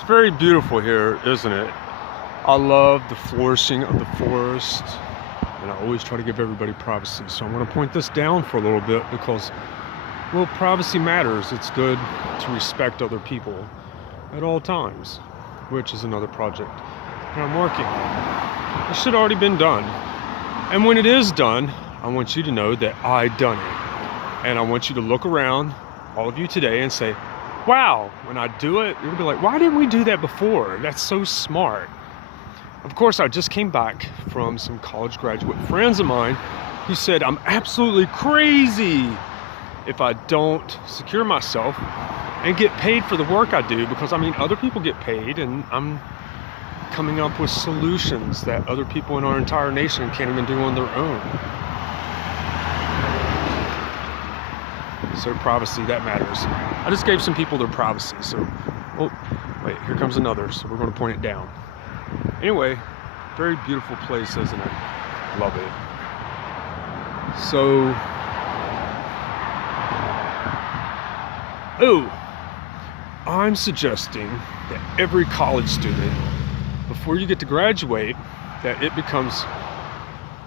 It's very beautiful here, isn't it? I love the flourishing of the forest, and I always try to give everybody privacy. So I'm going to point this down for a little bit because, well, privacy matters. It's good to respect other people at all times, which is another project that I'm working on. It should have already been done. And when it is done, I want you to know that I done it. And I want you to look around, all of you today, and say, wow, when I do it, you're gonna be like, why didn't we do that before? That's so smart. Of course, I just came back from some college graduate friends of mine who said I'm absolutely crazy if I don't secure myself and get paid for the work I do, because I mean, other people get paid, and I'm coming up with solutions that other people in our entire nation can't even do on their own. So privacy, that matters. I just gave some people their privacy, so, oh, wait, here comes another, so we're going to point it down. Anyway, very beautiful place, isn't it? Love it. So, I'm suggesting that every college student, before you get to graduate, that it becomes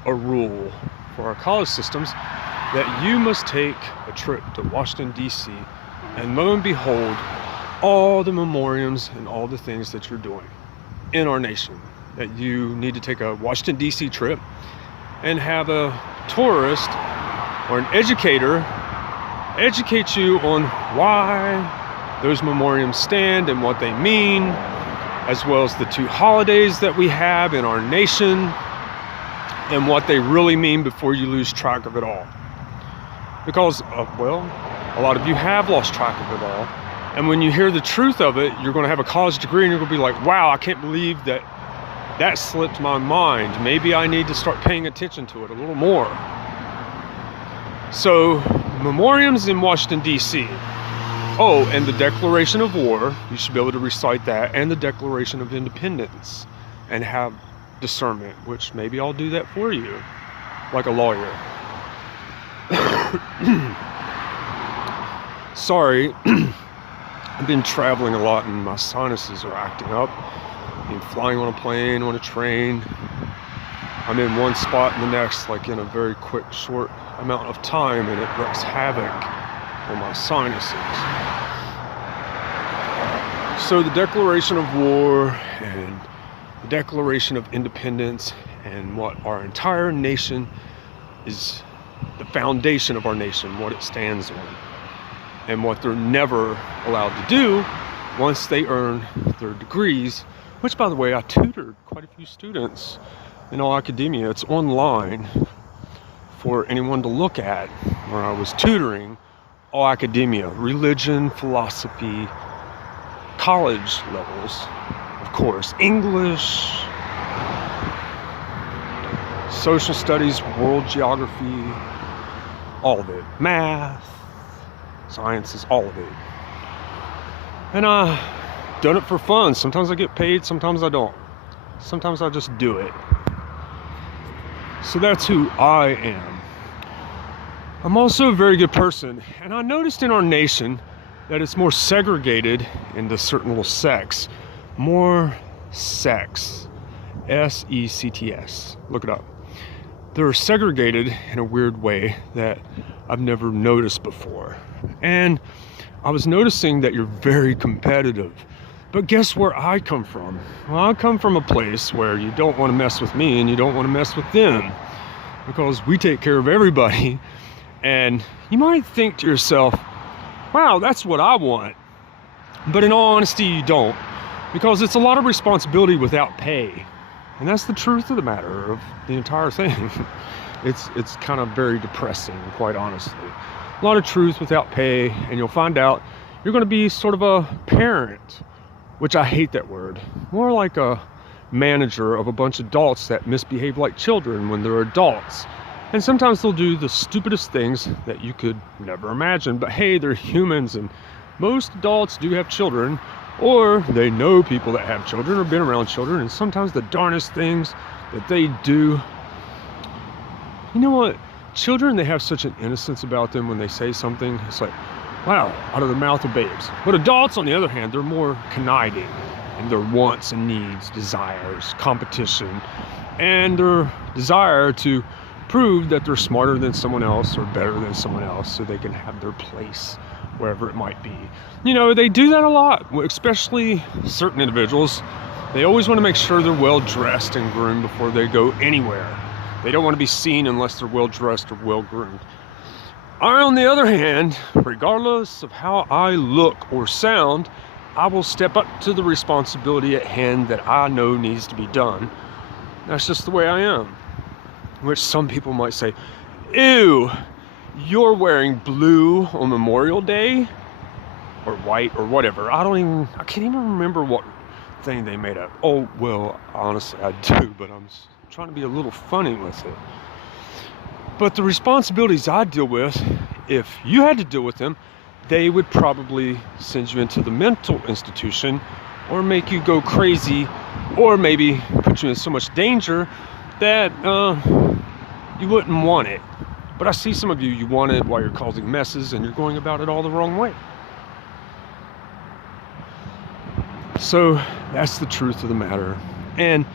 a rule for our college systems that you must take a trip to Washington, D.C., and lo and behold, all the memoriams and all the things that you're doing in our nation. That you need to take a Washington, D.C. trip and have a tourist or an educator educate you on why those memoriams stand and what they mean, as well as the two holidays that we have in our nation and what they really mean before you lose track of it all. Because, well, a lot of you have lost track of it all. And when you hear the truth of it, you're going to have a college degree and you're going to be like, wow, I can't believe that slipped my mind. Maybe I need to start paying attention to it a little more. So, memoriams in Washington, D.C. Oh, and the Declaration of War, you should be able to recite that, and the Declaration of Independence, and have discernment, which maybe I'll do that for you, like a lawyer. Sorry, I've been traveling a lot and my sinuses are acting up. I've been flying on a plane, on a train. I'm in one spot and the next, like in a very quick, short amount of time, and it wreaks havoc on my sinuses. So the Declaration of War and the Declaration of Independence and what our entire nation is, the foundation of our nation, what it stands on, and what they're never allowed to do once they earn their degrees, which, by the way, I tutored quite a few students in all academia. It's online for anyone to look at, where I was tutoring all academia, religion, philosophy, college levels, of course, English, social studies, world geography, all of it, math, sciences, all of it. And I've done it for fun. Sometimes I get paid, sometimes I don't. Sometimes I just do it. So that's who I am. I'm also a very good person, and I noticed in our nation that it's more segregated into certain little sects. More sects. S-E-C-T-S. Look it up. They're segregated in a weird way that I've never noticed before. And I was noticing that you're very competitive. But guess where I come from? Well, I come from a place where you don't want to mess with me and you don't want to mess with them, because we take care of everybody. And you might think to yourself, wow, that's what I want. But in all honesty, you don't, because it's a lot of responsibility without pay. And that's the truth of the matter of the entire thing. It's kind of very depressing, quite honestly. A lot of truth without pay, and you'll find out you're going to be sort of a parent, which I hate that word. More like a manager of a bunch of adults that misbehave like children when they're adults. And sometimes they'll do the stupidest things that you could never imagine. But hey, they're humans, and most adults do have children, or they know people that have children or been around children, and sometimes the darnest things that they do. You know what? Children, they have such an innocence about them when they say something. It's like, wow, out of the mouth of babes. But adults, on the other hand, they're more conniving. and their wants and needs, desires, competition, and their desire to prove that they're smarter than someone else or better than someone else so they can have their place wherever it might be. You know, they do that a lot, especially certain individuals. They always want to make sure they're well dressed and groomed before they go anywhere. They don't want to be seen unless they're well dressed or well groomed. I, on the other hand, regardless of how I look or sound, I will step up to the responsibility at hand that I know needs to be done. That's just the way I am. Which some people might say, ew, you're wearing blue on Memorial Day? Or white or whatever. I can't even remember what thing they made up. Oh, well, honestly, I do, but I'm trying to be a little funny with it. But the responsibilities I deal with, if you had to deal with them, they would probably send you into the mental institution or make you go crazy or maybe put you in so much danger that you wouldn't want it. But I see some of you want it while you're causing messes and you're going about it all the wrong way. So that's the truth of the matter. And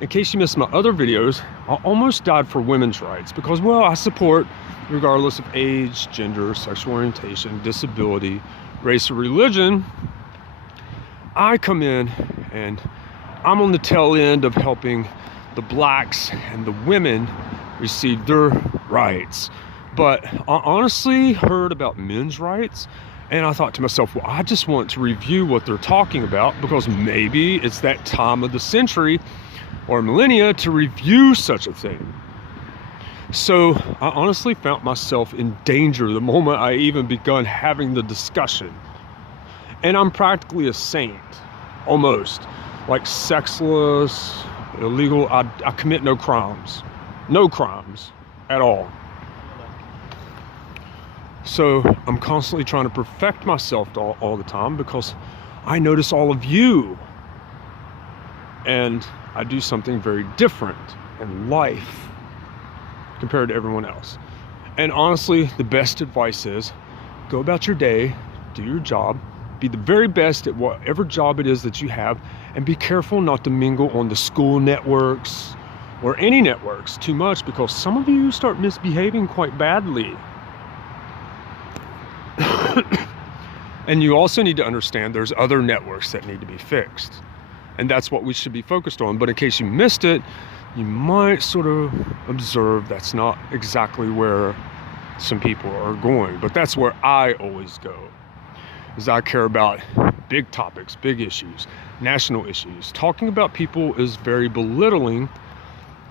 in case you missed my other videos, I almost died for women's rights because, well, I support, regardless of age, gender, sexual orientation, disability, race, or religion. I come in and I'm on the tail end of helping the blacks and the women receive their rights. But I honestly heard about men's rights and I thought to myself, well, I just want to review what they're talking about because maybe it's that time of the century or millennia to review such a thing. So I honestly found myself in danger the moment I even begun having the discussion. And I'm practically a saint, almost. Like sexless, illegal, I commit no crimes at all. So I'm constantly trying to perfect myself all the time because I notice all of you. And I do something very different in life compared to everyone else. And honestly, the best advice is go about your day, do your job, be the very best at whatever job it is that you have, and be careful not to mingle on the school networks or any networks too much because some of you start misbehaving quite badly. And you also need to understand there's other networks that need to be fixed. And that's what we should be focused on. But in case you missed it, you might sort of observe that's not exactly where some people are going. But that's where I always go, is I care about big topics, big issues, national issues. Talking about people is very belittling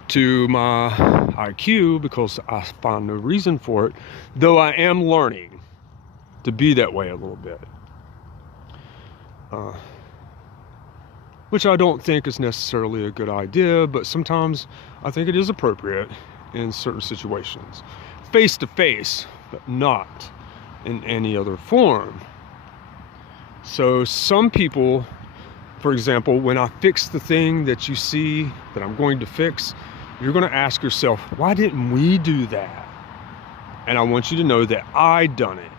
to my IQ because I find no reason for it, though I am learning to be that way a little bit. Which I don't think is necessarily a good idea, but sometimes I think it is appropriate in certain situations. Face to face, but not in any other form. So some people, for example, when I fix the thing that you see that I'm going to fix, you're going to ask yourself, why didn't we do that? And I want you to know that I done it.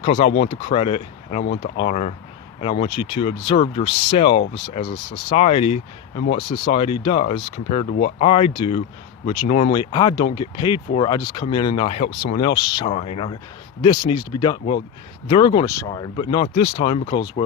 Because I want the credit and I want the honor. And I want you to observe yourselves as a society and what society does compared to what I do, which normally I don't get paid for. I just come in and I help someone else shine. This needs to be done. Well, they're going to shine, but not this time because, well,